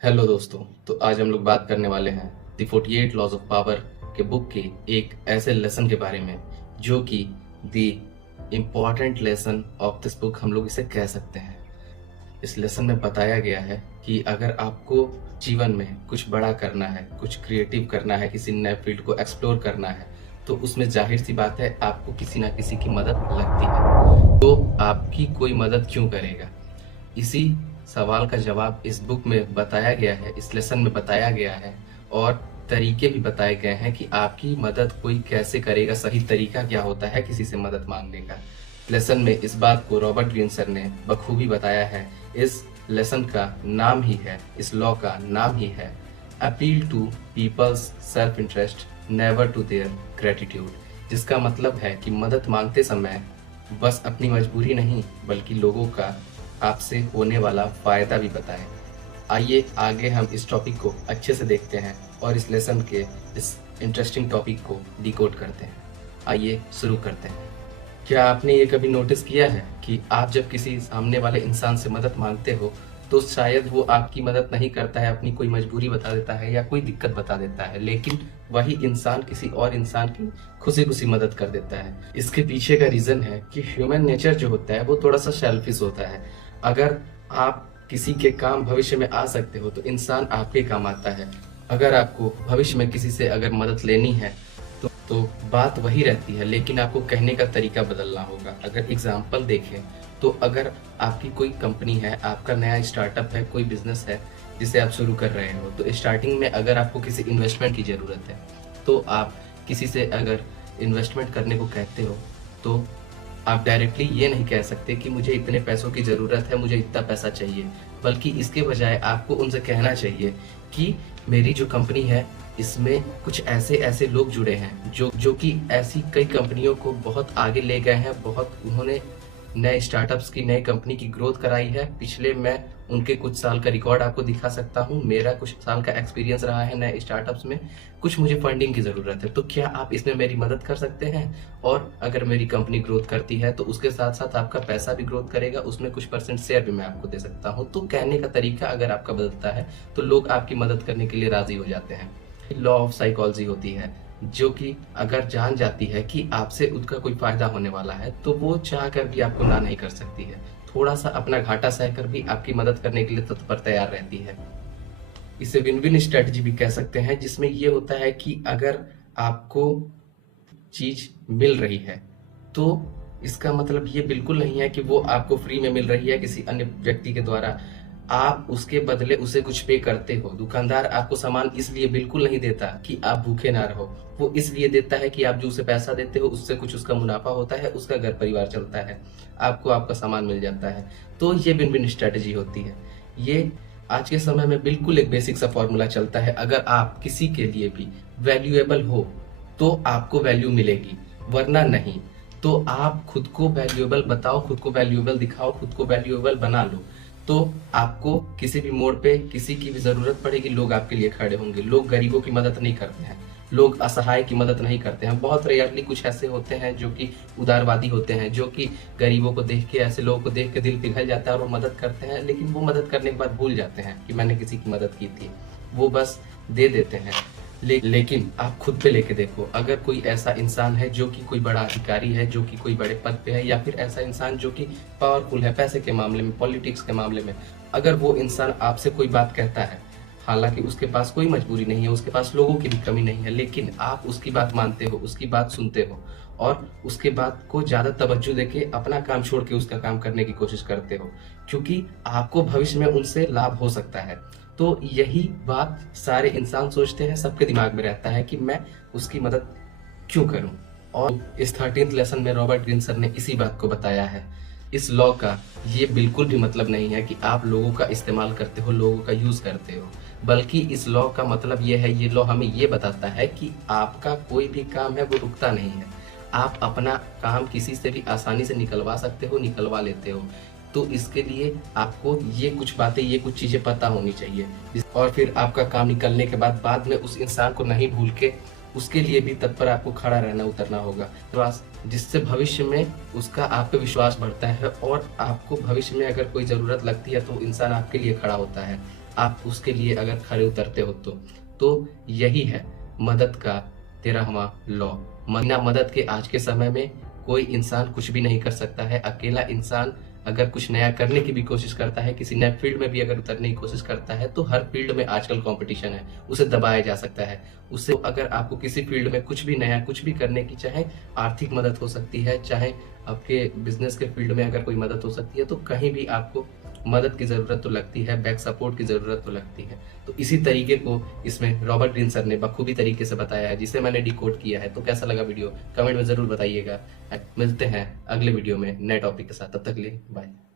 Hello दोस्तों। तो आज हम लोग बात करने वाले हैं द 48 लॉज ऑफ पावर के बुक के एक ऐसे लेसन के बारे में जो कि the important lesson of this book हम लोग इसे कह सकते हैं। इस लेसन में बताया गया है कि अगर आपको जीवन में कुछ बड़ा करना है, कुछ क्रिएटिव करना है, किसी नए फील्ड को एक्सप्लोर करना है, तो उसमें जाहिर सी बात है आपको किसी ना किसी की मदद लगती है। तो आपकी कोई मदद क्यों करेगा? इसी सवाल का जवाब इस बुक में बताया गया है, इस लेसन में बताया गया है और तरीके भी बताए गए हैं कि आपकी मदद कोई कैसे करेगा, सही तरीका क्या होता है किसी से मदद मांगने का। लेसन में इस बात को रॉबर्ट ग्रीन सर ने बखूबी बताया है। इस लेसन का नाम ही है, इस लॉ का नाम ही है appeal to peoples self interest never to their gratitude, जिसका मतलब है कि मदद मांगते समय बस अपनी मजबूरी नहीं बल्कि लोगों का आपसे होने वाला फायदा भी बताएं। आइए आगे हम इस टॉपिक को अच्छे से देखते हैं और इस लेसन के इस इंटरेस्टिंग टॉपिक को डिकोड करते हैं। आइए शुरू करते हैं। क्या आपने ये कभी नोटिस किया है कि आप जब किसी सामने वाले इंसान से मदद मांगते हो तो शायद वो आपकी मदद नहीं करता है, अपनी कोई मजबूरी बता देता है या कोई दिक्कत बता देता है, लेकिन वही इंसान किसी और इंसान की खुशी खुशी मदद कर देता है। इसके पीछे का रीजन है कि ह्यूमन नेचर जो होता है वो थोड़ा सा सेल्फिश होता है। अगर आप किसी के काम भविष्य में आ सकते हो तो इंसान आपके काम आता है। अगर आपको भविष्य में किसी से अगर मदद लेनी है तो बात वही रहती है, लेकिन आपको कहने का तरीका बदलना होगा। अगर एग्जाम्पल देखें तो अगर आपकी कोई कंपनी है, आपका नया स्टार्टअप है, कोई बिजनेस है जिसे आप शुरू कर रहे हो, तो स्टार्टिंग में अगर आपको किसी इन्वेस्टमेंट की ज़रूरत है तो आप किसी से अगर इन्वेस्टमेंट करने को कहते हो तो आप डायरेक्टली ये नहीं कह सकते कि मुझे इतने पैसों की ज़रूरत है, मुझे इतना पैसा चाहिए, बल्कि इसके बजाय आपको उनसे कहना चाहिए कि मेरी जो कंपनी है इसमें कुछ ऐसे ऐसे लोग जुड़े हैं जो कि ऐसी कई कंपनियों को बहुत आगे ले गए हैं, बहुत उन्होंने नए स्टार्टअप्स की, नई कंपनी की ग्रोथ कराई है। पिछले मैं उनके कुछ साल का रिकॉर्ड आपको दिखा सकता हूँ, मेरा कुछ साल का एक्सपीरियंस रहा है नए स्टार्टअप्स में। कुछ मुझे फंडिंग की ज़रूरत है, तो क्या आप इसमें मेरी मदद कर सकते हैं? और अगर मेरी कंपनी ग्रोथ करती है तो उसके साथ साथ आपका पैसा भी ग्रोथ करेगा, उसमें कुछ परसेंट शेयर भी मैं आपको दे सकता हूँ। तो कहने का तरीका अगर आपका बदलता है तो लोग आपकी मदद करने के लिए राजी हो जाते हैं। लॉ ऑफ साइकोलॉजी होती है जो कि अगर जान जाती है कि आपसे उसका कोई फायदा होने वाला है तो वो चाह कर भी आपको ना नहीं कर सकती है, थोड़ा सा अपना घाटा सहकर भी आपकी मदद करने के लिए तत्पर तैयार रहती है। इसे विन विन स्ट्रेटजी भी कह सकते हैं, जिसमें ये होता है कि अगर आपको चीज मिल रही है तो इसका मतलब ये बिल्कुल नहीं है कि वो आपको फ्री में मिल रही है किसी अन्य व्यक्ति के द्वारा, आप उसके बदले उसे कुछ पे करते हो। दुकानदार आपको सामान इसलिए बिल्कुल नहीं देता कि आप भूखे ना रहो, वो इसलिए देता है कि आप जो उसे पैसा देते हो उससे कुछ उसका मुनाफा होता है, उसका घर परिवार चलता है, आपको आपका सामान मिल जाता है। तो ये विन विन स्ट्रेटेजी होती है। ये आज के समय में बिल्कुल एक बेसिक सा फॉर्मूला चलता है, अगर आप किसी के लिए भी वैल्यूएबल हो तो आपको वैल्यू मिलेगी, वरना नहीं। तो आप खुद को वैल्यूएबल बताओ, खुद को वैल्यूएबल दिखाओ, खुद को वैल्यूएबल बना लो, तो आपको किसी भी मोड़ पे किसी की भी जरूरत पड़ेगी, लोग आपके लिए खड़े होंगे। लोग गरीबों की मदद नहीं करते हैं, लोग असहाय की मदद नहीं करते हैं। बहुत रेयरली कुछ ऐसे होते हैं जो कि उदारवादी होते हैं, जो कि गरीबों को देख के, ऐसे लोगों को देख के दिल पिघल जाता है और वो मदद करते हैं, लेकिन वो मदद करने के बाद भूल जाते हैं कि मैंने किसी की मदद की थी, वो बस दे देते हैं। लेकिन आप खुद पे लेके देखो, अगर कोई ऐसा इंसान है जो कि कोई बड़ा अधिकारी है, जो कि कोई बड़े पद पे है, या फिर ऐसा इंसान जो कि पावरफुल है पैसे के मामले में, पॉलिटिक्स के मामले में, अगर वो इंसान आपसे कोई बात कहता है, हालांकि उसके पास कोई मजबूरी नहीं है, उसके पास लोगों की भी कमी नहीं है, लेकिन आप उसकी बात मानते हो, उसकी बात सुनते हो और उसके बात को ज्यादा तवज्जो देके अपना काम छोड़ के उसका काम करने की कोशिश करते हो, क्योंकि आपको भविष्य में उनसे लाभ हो सकता है। तो यही बात सारे इंसान सोचते हैं, सबके दिमाग में रहता है कि मैं उसकी मदद क्यों करूं। और इस 13th लेसन में रॉबर्ट ग्रीन सर ने इसी बात को बताया है। इस लॉ का ये बिल्कुल भी मतलब नहीं है कि आप लोगों का इस्तेमाल करते हो, लोगों का यूज करते हो, बल्कि इस लॉ का मतलब ये है, ये लॉ हमें ये बताता है कि आपका कोई भी काम है वो रुकता नहीं है। आप अपना काम किसी से भी आसानी से निकलवा सकते हो, निकलवा लेते हो। तो इसके लिए आपको ये कुछ बातें, ये कुछ चीजें पता होनी चाहिए, और फिर आपका काम निकलने के बाद में उस इंसान को नहीं भूल के उसके लिए भी तत्पर आपको खड़ा रहना, उतरना होगा, जिससे भविष्य में उसका आप पे विश्वास बढ़ता है और आपको भविष्य में अगर कोई ज़रूरत लगती है तो इंसान आपके लिए खड़ा होता है। आप उसके लिए अगर खड़े उतरते हो तो यही है मदद का 13वां लॉ। बिना मदद के आज के समय में कोई इंसान कुछ भी नहीं कर सकता है। अकेला इंसान अगर कुछ नया करने की भी कोशिश करता है, किसी नए फील्ड में भी अगर उतरने की कोशिश करता है, तो हर फील्ड में आजकल कंपटीशन है, उसे दबाया जा सकता है। उससे अगर आपको किसी फील्ड में कुछ भी नया कुछ भी करने की, चाहे आर्थिक मदद हो सकती है, चाहे आपके बिजनेस के फील्ड में अगर कोई मदद हो सकती है, तो कहीं भी आपको मदद की जरूरत तो लगती है, बैक सपोर्ट की जरूरत तो लगती है। तो इसी तरीके को इसमें रॉबर्ट ग्रीन सर ने बखूबी तरीके से बताया है, जिसे मैंने डिकोड किया है। तो कैसा लगा वीडियो कमेंट में जरूर बताइएगा। मिलते हैं अगले वीडियो में नए टॉपिक के साथ, तब तक के लिए बाय।